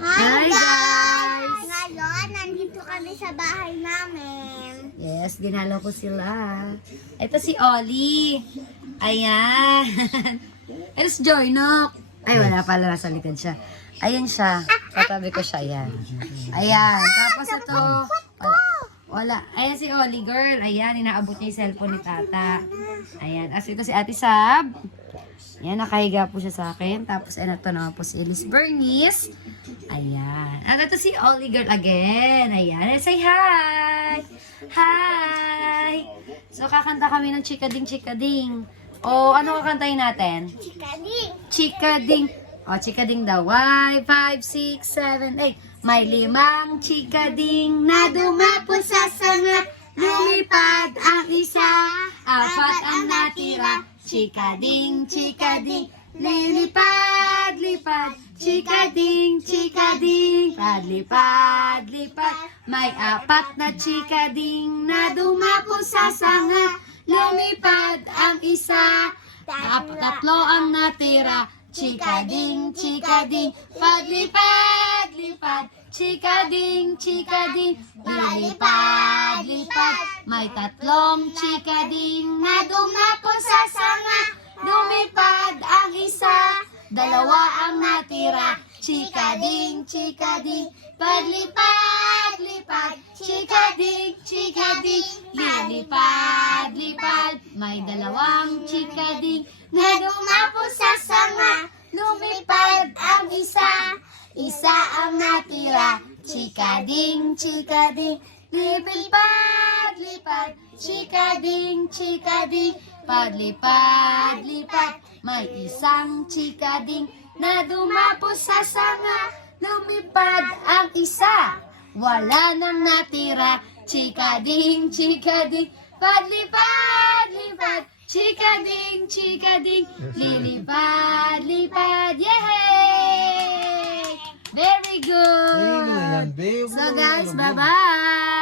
Hi guys! Ngayon, nandito kami sa bahay namin. Yes, ginalaw ko sila. Ito si Oli. Ayan. Ito si Joynok. Ay, wala pala. Nasa likod siya. Ayan siya. Katabi ko siya. Ayan. Ayan. Tapos ito. Wala. Ayan si Oli girl. Ayan. Inaabot niya yung cellphone ni Tata. Ayan. As ito si Ate Sab. Ayan. Nakahiga po siya sa akin. Tapos ito naman po si Elise Bernice. Ayan. At ito si Oli girl again. Ayan. Say hi! Hi! So, kakanta kami ng Chikading Chikading. O, ano kakantahin natin? Chikading! Chikading. O, chikading daw. 5, 6, 7, 8. May 5 chikading na dumapon sa sanga. Lumipad ang isa, 4 ang natira. Chikading, chikading, lilipad, lipad. Chikading, chikading, padlipad, lipad. May 4 na chikading na dumapon sa sanga. Lumipad ang isa, 3 ang natira. Chikading, chikading, padlipad, lipad. Chikading, chikading, lilipad, lipad. May 3 chikading na dumapon sa sanga. Lumipad ang isa, 2 ang natira. Chikading, chikading, padlipad, lipad. Chikading, chikading, lilipad, lipad. May 2 chikading na dumapon sa sanga. Lumipad ang isa, 1 ang natira. Chikading, chikading, lipad, lipad. Chikading, chikading, padlipad, lipad. May 1 chikading na dumapon sa sanga. Lumipad ang isa, wala nang natira. Chikading, chikading, padlipad, lipad. Chikading, chikading, lilipad, lipad. Yay! Very good! So guys, bye-bye!